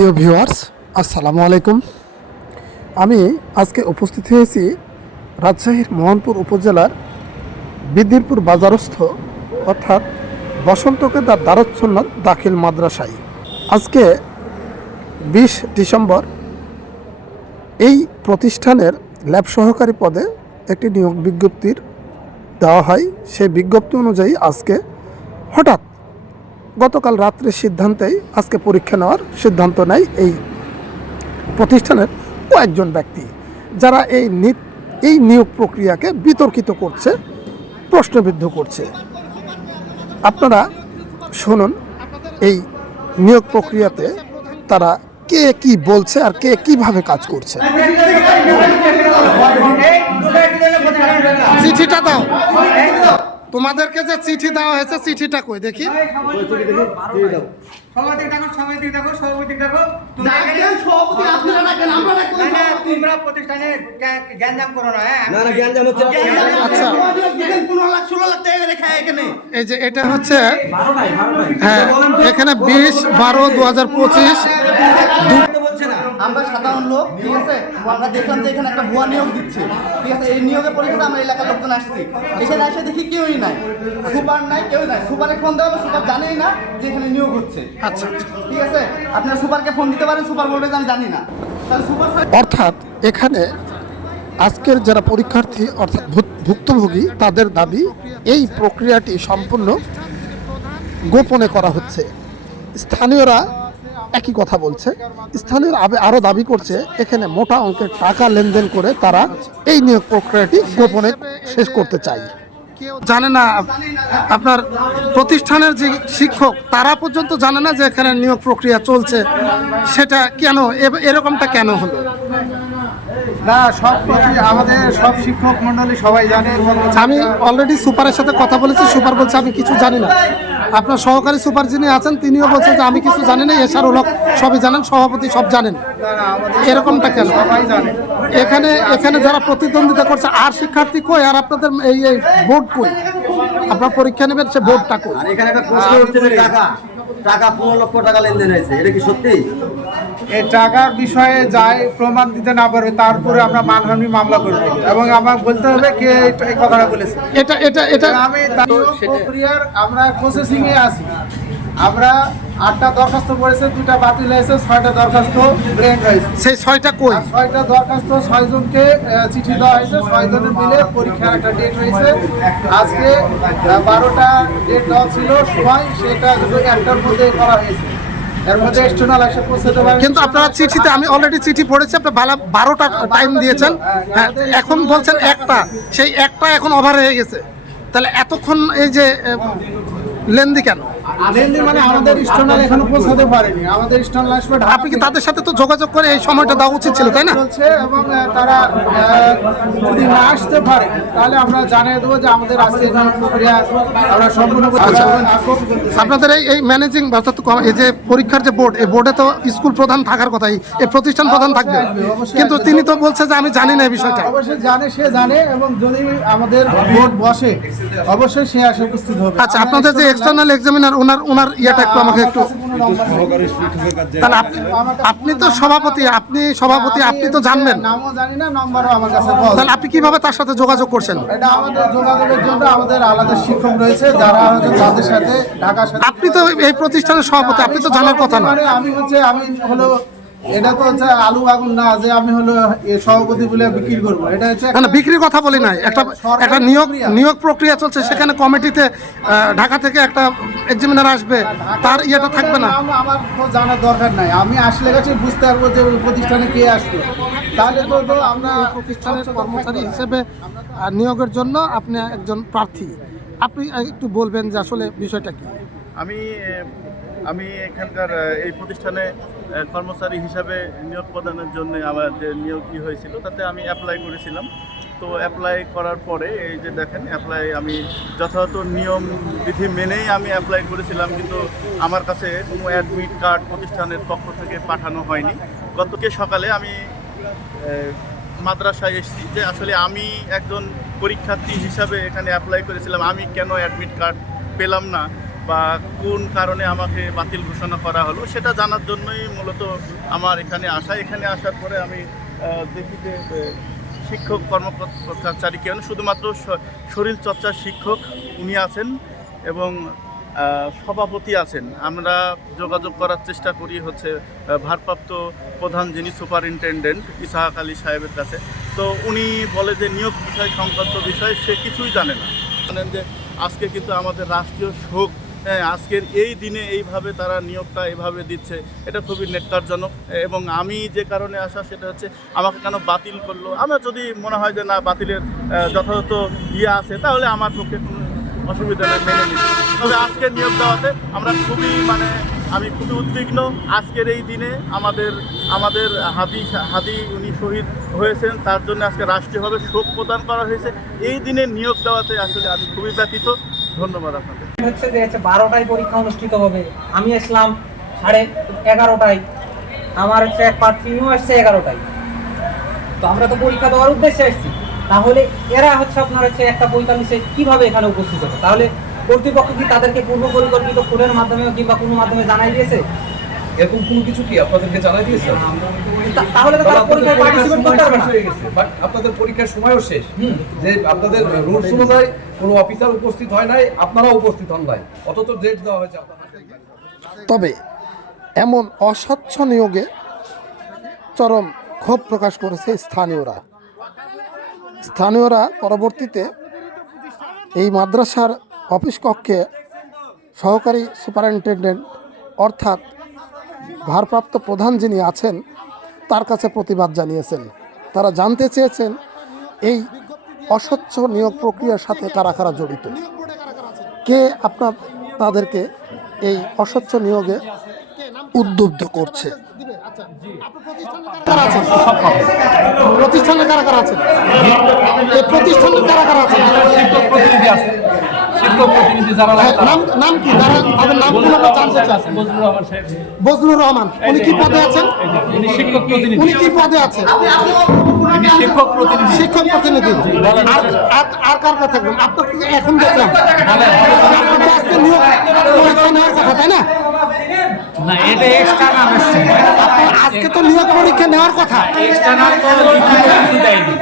প্রিয় ভিউয়ার্স, আসসালামু আলাইকুম। আমি আজকে উপস্থিত হয়েছি রাজশাহীর মোহনপুর উপজেলার বিদিরপুর বাজারস্থ অর্থাৎ বসন্তকেদার দারুস সুন্নাত দাখিল মাদ্রাসায়। আজকে 20 ডিসেম্বর এই প্রতিষ্ঠানের ল্যাব সহকারী পদে একটি নিয়োগ বিজ্ঞপ্তির দেওয়া হয়। সেই বিজ্ঞপ্তি অনুযায়ী আজকে হঠাৎ গতকাল রাত্রের সিদ্ধান্তেই আজকে পরীক্ষা নেওয়ার সিদ্ধান্ত নেয় এই প্রতিষ্ঠানের কয়েকজন ব্যক্তি, যারা এই নিয়োগ প্রক্রিয়াকে বিতর্কিত করছে, প্রশ্নবিদ্ধ করছে। আপনারা শুনুন এই নিয়োগ প্রক্রিয়াতে তারা কে কি বলছে আর কে কিভাবে কাজ করছে। চিঠিটা দাও, তোমাদেরকে যে চিঠি দেওয়া হয়েছে চিঠিটা কই দেখি। এই যে এটা হচ্ছে, হ্যাঁ, এখানে 20/12/2025 আমরা সাধারণ লোক, ঠিক আছে, আমরা দেখলাম যে এখানে একটা ভুয়া নিয়োগ দিচ্ছে, ঠিক আছে। এই নিয়োগের পরীক্ষাটা আমরা এলাকার লোকজন আসছি, এখানে এসে দেখি কেউই নাই, সুপার নাই, কেউ নাই। সুপারে ফোন দেওয়া হবে, সুপার জানেই না যে এখানে নিয়োগ হচ্ছে। আচ্ছা, ঠিক আছে, আপনারা সুপারকে ফোন দিতে পারেন, সুপার বলবে যে আমি জানি না। তাহলে সুপার, অর্থাৎ এখানে আজকের যারা পরীক্ষার্থী অর্থাৎ ভুক্তভোগী তাদের দাবি এই প্রক্রিয়াটি সম্পূর্ণ গোপনে করা হচ্ছে। স্থানীয়রা একই কথা বলছে। স্থানীয়রা আরও দাবি করছে এখানে মোটা অঙ্কের টাকা লেনদেন করে তারা এই নিয়োগ প্রক্রিয়াটি গোপনে শেষ করতে চায়। কেউ জানে না, আপনার প্রতিষ্ঠানের যে শিক্ষক তারা পর্যন্ত জানে না যে এখানে নিয়োগ প্রক্রিয়া চলছে। সেটা কেন, এরকমটা কেন হলো? না, আমাদের সব শিক্ষক মন্ডলী সবাই জানে। আমি অলরেডি সুপারের সাথে কথা বলেছি, সুপার বলছে আমি কিছু জানি না। আপনার সহকারী সুপার যিনি আছেন তিনিও বলছেন যে আমি কিছু জানি না, এছাড়াও লোক সবই জানেন, সভাপতি সব জানেন। এরকমটা কেন? সবাই জানে। এখানে যারা প্রতিদ্বন্দ্বিতা করছে আর শিক্ষার্থী কই, আর আপনাদের এই বোর্ড কই? আপনার পরীক্ষা নেবেন, সে বোর্ডটা কই? এখানে একটা প্রশ্ন উঠছে যে টাকা 15 লক্ষ টাকা লেনদেন হয়েছে, এটা কি সত্যি? এই টাকার বিষয়ে যাই প্রমাণ দিতে না পারবে তারপরে আমরা মানহানি মামলা করব, এবং আমার বলতে হবে কে এই কথাটা বলেছে। এটা আমি প্রক্রিয়ার আমরা প্রসেসিং এ আছি। আমরা 8টা দরখাস্ত করেছে, 2টা বাতিল হয়েছে, 6টা দরখাস্ত গ্রেড হয়েছে। সেই 6টা কই? 6টা দরখাস্ত 6 জনকে চিঠি দেওয়া হয়েছে, 6 জনের মিলে পরীক্ষার একটা ডেট হয়েছে। আজকে 12টা ডেট দেওয়া ছিল সময়, সেটা 1টার মধ্যে করা হয়েছে। এর মধ্যে এক্সটার্নাল এসে পৌঁছাতে পারে। কিন্তু আপনারা চিঠিতে, আমি অলরেডি চিঠি পড়েছি, আপনি 12টা টাইম দিয়েছেন, হ্যাঁ, এখন বলছেন 1টা, সেই 1টা এখন ওভার হয়ে গেছে। তাহলে এতক্ষণ এই যে লেনদি কেন? লেনদেন মানে আমাদের এক্সটার্নাল এখনো পৌঁছাতে পারেনি। আমাদের এক্সটার্নাল আসবে। আপনি কি তাদের সাথে তো যোগাযোগ করে এই সময়টা দেওয়া উচিত ছিল, তাই না? চলছে, এবং তারা যদি না আসতে পারে তাহলে আমরা জানিয়ে দেবো যে আমাদের আজকে প্রক্রিয়া আমরা সম্পূর্ণ আচ্ছা, আপনাদের এই ম্যানেজিং অর্থাৎ এই যে পরীক্ষার যে বোর্ড, এই বোর্ডে তো স্কুল প্রধান থাকার কথা, এই প্রতিষ্ঠান প্রধান থাকবে, কিন্তু তিনি তো বলছে যে আমি জানি না এই বিষয়টা। অবশ্যই জানে, সে জানে, এবং যদি আমাদের বোর্ড বসে অবশ্যই সে আসে উপস্থিত হবে। আচ্ছা, আপনাদের যে এক্সটার্নাল এক্সামিনার ওনার ইয়েটা একটু আমাকে একটু, তাহলে আপনি তো সভাপতি, আপনি তো জানবেন। নামও জানি না, নম্বরও আমার কাছে। তাহলে আপনি কিভাবে তার সাথে যোগাযোগ করছেন? এটা আমাদের যোগাযোগের জন্য আমাদের আলাদা শিক্ষক রয়েছে, যারা হচ্ছে তাদের সাথে ঢাকার সাথে। আপনি তো এই প্রতিষ্ঠানের সভাপতি, আপনি তো জানার কথা না? আমি হলো, এটা তো হচ্ছে আলু আগুন না যে আমি হলো সভাপতি বলে বিক্রি করবো। এটা হচ্ছে না, বিক্রির কথা বলি নাই, একটা নিয়োগ প্রক্রিয়া চলছে, সেখানে কমিটিতে ঢাকা থেকে একটা এক্সামিনার আসবে, তার ইয়েটা থাকবে না? আমার তো জানার দরকার নাই, আমি আসলে গেছে বুঝতে পারবো যে ওই প্রতিষ্ঠানে কে আসবে। তাহলে তো আমরা প্রতিষ্ঠানের কর্মচারী হিসেবে নিয়োগের জন্য আপনি একজন প্রার্থী, আপনি একটু বলবেন যে আসলে বিষয়টা কি? আমি এখানকার এই প্রতিষ্ঠানে কর্মচারী হিসাবে নিয়োগ প্রদানের জন্য আমার যে নিয়োগ হয়েছিল তাতে আমি অ্যাপ্লাই করেছিলাম। তো অ্যাপ্লাই করার পরে এই যে দেখেন, আমি যথাযথ নিয়ম বিধি মেনেই আমি অ্যাপ্লাই করেছিলাম, কিন্তু আমার কাছে কোনো অ্যাডমিট কার্ড প্রতিষ্ঠানের পক্ষ থেকে পাঠানো হয়নি। গতকে সকালে আমি মাদ্রাসায় এসেছি যে আসলে আমি একজন পরীক্ষার্থী হিসাবে এখানে অ্যাপ্লাই করেছিলাম, আমি কেন অ্যাডমিট কার্ড পেলাম না, বা কোন কারণে আমাকে বাতিল ঘোষণা করা হলো সেটা জানার জন্যই মূলত আমার এখানে আসা। এখানে আসার পরে আমি দেখি যে শিক্ষক কর্মকর্তাচারী কেন শুধুমাত্র শরীরচর্চার শিক্ষক উনি আছেন এবং সভাপতি আছেন। আমরা যোগাযোগ করার চেষ্টা করি হচ্ছে ভারপ্রাপ্ত প্রধান যিনি সুপারিনটেনডেন্ট ইসাহাক আলী সাহেবের কাছে। তো উনি বলে যে নিয়োগ বিষয় সংক্রান্ত বিষয় সে কিছুই জানে না। জানেন যে আজকে কিন্তু আমাদের রাষ্ট্রীয় শোক, হ্যাঁ, আজকের এই দিনে এইভাবে তারা নিয়োগটা এভাবে দিচ্ছে, এটা খুবই নেক্কারজনক। এবং আমি যে কারণে আসা সেটা হচ্ছে আমাকে কেন বাতিল করলো। আমার যদি মনে হয় যে না বাতিলের যথাযথ আছে তাহলে আমার পক্ষে কোনো অসুবিধা নেই, মেনে নিই। তবে আজকের নিয়োগ দেওয়াতে আমরা আমি খুবই উদ্বিগ্ন। আজকের এই দিনে আমাদের হাদি উনি শহীদ হয়েছেন, তার জন্য আজকে রাষ্ট্রীয়ভাবে শোক প্রদান করা হয়েছে। এই দিনে নিয়োগ দেওয়াতে আসলে আমি খুবই ব্যথিত। ধন্যবাদ আপনাদের। হচ্ছে যে 12টায় পরীক্ষা অনুষ্ঠিত হবে, আমি আসলাম 11:30টায়, আমার হচ্ছে এক প্রার্থীও আসছে 11টায়। তো আমরা তো পরীক্ষা দেওয়ার উদ্দেশ্যে আসছি, তাহলে এরা হচ্ছে আপনার হচ্ছে 1:45-এ কীভাবে এখানে উপস্থিত হবে? তাহলে কর্তৃপক্ষ কি তাদেরকে পূর্ব পরিকল্পিত ফোনের মাধ্যমে কিংবা কোনো মাধ্যমে জানাই দিয়েছে? এরকম কোনো কিছু কি আপনাদেরকে জানাই দিয়েছে? তাহলে তো তারা পরীক্ষায় পার্টিসিপেট করতে পারবে না। বাট আপনাদের পরীক্ষার সময়ও শেষ, যে আপনাদের রুলস অনুযায়ী কোনো অফিসার উপস্থিত হয় নাই, আপনারাও উপস্থিত হন নাই, অথচ ডেট দেওয়া হয়েছে আপনাদের। তবে এমন অস্বচ্ছ নিয়োগে চরম ক্ষোভ প্রকাশ করেছে স্থানীয়রা পরবর্তীতে এই মাদ্রাসার অফিস কক্ষে সহকারী সুপারিনটেনডেন্ট অর্থাৎ ভারপ্রাপ্ত প্রধান যিনি আছেন তার কাছে প্রতিবাদ জানিয়েছেন। তারা জানতে চেয়েছেন এই অস্বচ্ছ নিয়োগ প্রক্রিয়ার সাথে কারা কারা জড়িত, কে তাদেরকে এই অস্বচ্ছ নিয়োগে উদ্বুদ্ধ করছে। প্রতিষ্ঠানে কারা কারা আছেন? এই প্রতিষ্ঠানে কারা কারা আছেন? শিক্ষক প্রতিনিধি আছে, শিক্ষক প্রতিনিধি যারা নাম কি? তাদের নামগুলো আমরা জানতে চাই। বজলুর রহমান, উনি কি পদে আছেন? শিক্ষক প্রতিনিধি। উনি কি পদে আছেন? শিক্ষক প্রতিনিধি। শিক্ষক প্রতিনিধি। আর কার কথা থাকবেন? আপনাকে এখন দেখলাম আপনাকে আজকে নিয়োগ পরীক্ষা নেওয়ার কথা, তাই না? না, এটা এক্সটার্নাল আসছে। আজকে তো নিয়োগ পরীক্ষা নেওয়ার কথা, এক্সটার্নাল তো কিছু দেয়নি।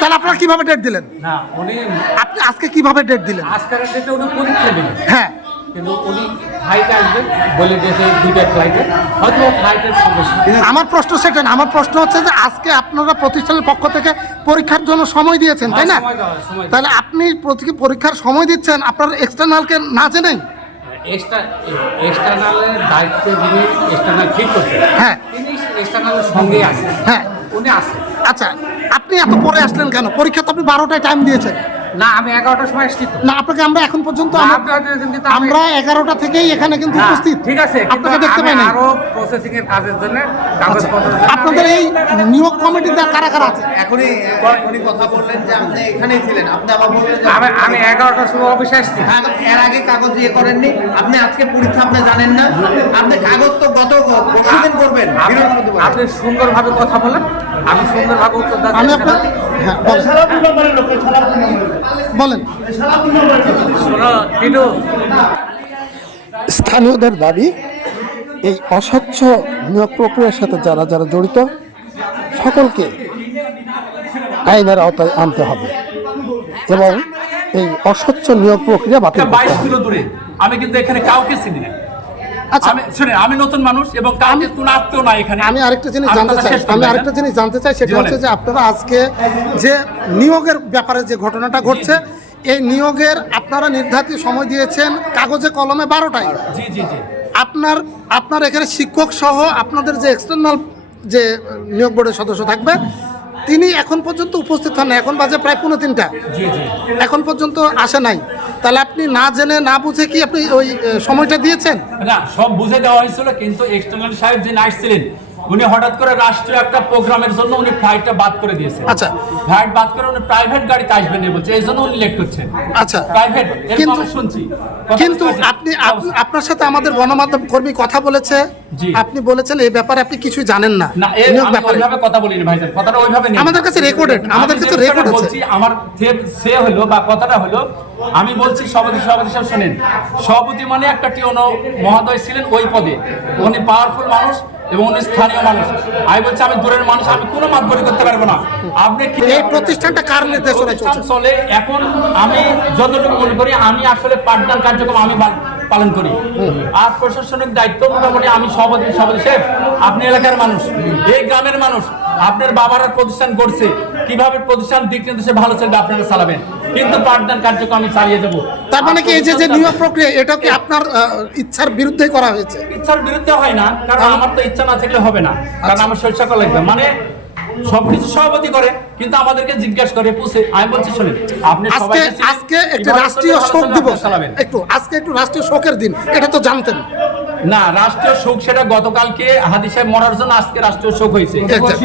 তাহলে আপনারা কিভাবে ডেট দিলেন? না, উনি আপনি আজকে কিভাবে ডেট দিলেন? আজকের ডেটে উনি পরীক্ষা দিলেন, হ্যাঁ, কিন্তু উনি ফ্লাইটে আসবেন বলে দিয়েছে, 2টা ফ্লাইটে, হয়তো ফ্লাইটের সমস্যা। আমার প্রশ্ন সেটা না। আমার প্রশ্ন হচ্ছে যে আজকে আপনারা প্রতিষ্ঠানের পক্ষ থেকে পরীক্ষার জন্য সময় দিয়েছেন, তাই না? তাহলে আপনি পরীক্ষার সময় দিচ্ছেন আপনার এক্সটার্নালকে না জেনেই? এক্সটার্নালের দায়িত্বে যিনি এক্সটার্নাল ঠিক করছেন, হ্যাঁ, তিনি এক্সটার্নালের সঙ্গেই আছেন, হ্যাঁ, উনি আছেন। আচ্ছা, আপনি এত পরে আসলেন কেন? পরীক্ষা তো আপনি 12টায় টাইম দিয়েছেন। না, আমি 11টার সময় এসেছি তো। না, আপনাকে আমরা এখন পর্যন্ত না, কিন্তু আমরা 11টা থেকেই এখানে কিন্তু না, উপস্থিত। ঠিক আছে, কিন্তু আপনাকে দেখতে আমি পাই না। আরো প্রসেসিং এর কাজের জন্য আচ্ছা, কাগজপত্রের জন্য আপনাদের এই নিয়োগ কমিটিতে কারা কারা আছে? এখনই উনি কথা বললেন যে আপনি এখানেই ছিলেন, আপনি আবার বললেন যে আমি 11টার সময় অফিসে আসছি। এর আগে কাগজ ইয়ে করেননি, আপনি আজকে পরীক্ষা আপনি জানেন না, আপনি কাগজ তো গত পরশুদিন করবেন। আপনি সুন্দরভাবে কথা বলেন, আমি সুন্দরভাবে উত্তর দেওয়ার আমি চেষ্টা আপনার করি। হ্যাঁ বলেন। শোনো টিটু, স্থানীয়দের দাবি এই অস্বচ্ছ নিয়োগ প্রক্রিয়ার সাথে যারা যারা জড়িত সকলকে আইনের আওতায় আনতে হবে এবং এই অস্বচ্ছ নিয়োগ প্রক্রিয়া বাতিল করতে 22 হবে। কিলো দূরে আমি কিন্তু এখানে কাউকে চিনি না। আচ্ছা, শুনেন, আমি নতুন মানুষ এবং কাউকে কোনো আত্মীয় নাই এখানে। আমি আরেকটা জিনিস আমি জানতে কথা চাই, শেষ করবো, সেটা জি, হচ্ছে বলেন। যে আপনারা আজকে যে নিয়োগের ব্যাপারে যে ঘটনাটা ঘটছে, এই নিয়োগের আপনারা নির্ধারিত সময় দিয়েছেন কাগজে কলমে 12টায়। জি জি জি। আপনার এখানে শিক্ষক সহ আপনাদের যে এক্সটার্নাল যে নিয়োগ বোর্ডের সদস্য থাকবে তিনি এখন পর্যন্ত উপস্থিত হন না। এখন বাজে প্রায় 3:45, জি জি। এখন পর্যন্ত আসে নাই। তাহলে আপনি না জেনে না বুঝে কি আপনি ওই সময়টা দিয়েছেন? না, সব বুঝে দেওয়া হয়েছিল, কিন্তু এক্সটার্নাল সাহেব যিনি আসছিলেন উনি হঠাৎ করে রাষ্ট্রীয় একটা প্রোগ্রামের জন্য উনি ফ্লাইটটা বাদ করে দিয়েছেন। আচ্ছা, ফ্লাইট বাদ করে উনি প্রাইভেট গাড়িতে আসবেন বলছে, এই জন্য উনি লেট করছেন। আচ্ছা, প্রাইভেট, কিন্তু শুনছি। কিন্তু আপনার সাথে আমাদের গণমাধ্যম কর্মী কথা বলেছে, জি। আপনি বলেছেন এই ব্যাপারে আপনি কিছু জানেন না। না, নিয়োগ আমি ব্যাপারে ওইভাবে কথা বলিনি ভাইজান, কথাটা ওইভাবে নেই। আমাদের কাছে রেকর্ডেড, আমাদের আমি কাছে যে রেকর্ড কথাটা আছে। বলছি, আমার সে হলো বা কথাটা হলো, আমি বলছি বলছি সভাপতি সাহেব শোনেন, সভাপতি মানে একটা টিওনো মহোদয় ছিলেন ওই পদে, উনি পাওয়ারফুল মানুষ এবং উনি স্থানীয় মানুষ। আমি বলছি আমি দূরের মানুষ, আমি কোনো মাতবরি করতে পারবো না। আপনি কি এই প্রতিষ্ঠানটা কার নির্দেশনায় চলছে? চলে এখন আমি যতটুকু মনে করি আমি আসলে পাঠদান কার্যক্রম আমি পালন করি, আর প্রশাসনিক দায়িত্ব মোটামুটি আমি সভাপতি সাহেব। আপনি এলাকার মানুষ, এই গ্রামের মানুষ, আপনার বাবারা প্রতিষ্ঠান করছে, কিভাবে প্রতিষ্ঠান দিক নির্দেশে ভালো চলবে আপনারা চালাবেন, কিন্তু পাঠদান কার্যক্রম আমি চালিয়ে দেবো। তার মানে কি এই যে নিয়োগ প্রক্রিয়া এটা কি আপনার ইচ্ছার বিরুদ্ধে করা হয়েছে? ইচ্ছার বিরুদ্ধে হয় না, কারণ আমার তো ইচ্ছা না থাকলে হবে না, কারণ আমার শৈশব লাগবে মানে সবকিছু সভাপতি করে, কিন্তু আমাদেরকে জিজ্ঞাসা করে পুষে। আমি বলছি শুনেন, আপনি আজকে একটা রাষ্ট্রীয় শোক দিবস, আজকে একটু রাষ্ট্রীয় শোকের দিন, এটা তো জানতেন না? রাষ্ট্রীয় শোক সেটা গতকালকে হাদি সাহেব মরার জন্য আজকে রাষ্ট্রীয় শোক হয়েছে,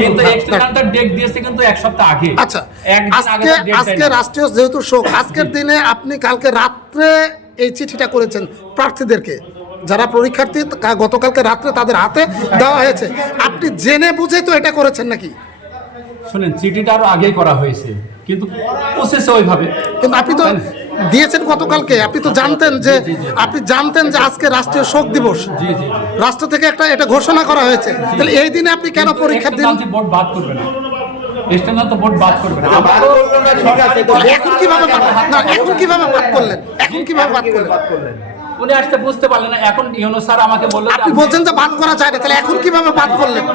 কিন্তু এক্সট্রিকান্টার ডেট দিয়েছে কিন্তু এক সপ্তাহ আগে। আচ্ছা, আজকে রাষ্ট্রীয় যেহেতু শোক, আজকের দিনে আপনি কালকে রাত্রে এই চিঠিটা করেছেন প্রার্থীদেরকে, যারা পরীক্ষার্থী গতকালকে রাত্রে তাদের হাতে দেওয়া হয়েছে, আপনি জেনে বুঝে তো এটা করেছেন নাকি? শুনেন, চিঠিটা আরো আগেই করা হয়েছে, কিন্তু প্রসেসে ওইভাবে। কিন্তু আপনি তো দিয়েছেন গতকালকে, আপনি তো জানতেন যে আজকে রাষ্ট্রীয় শোক দিবস, রাষ্ট্র থেকে এটা ঘোষণা করা হয়েছে, তাহলে এই দিনে আপনি কেন পরীক্ষা দিন? ভোট বাদ করবে না, এক্সটার্নাল তো ভোট বাদ করবে না। এখন কিভাবে বাদ করলেন? উনি আসতে বুঝতে পারলেন না। এখন ইউনূস স্যার আমাকে বললেন, আপনি বলছেন যে বাদ করা যায় না, তাহলে এখন কিভাবে বাদ করলেন?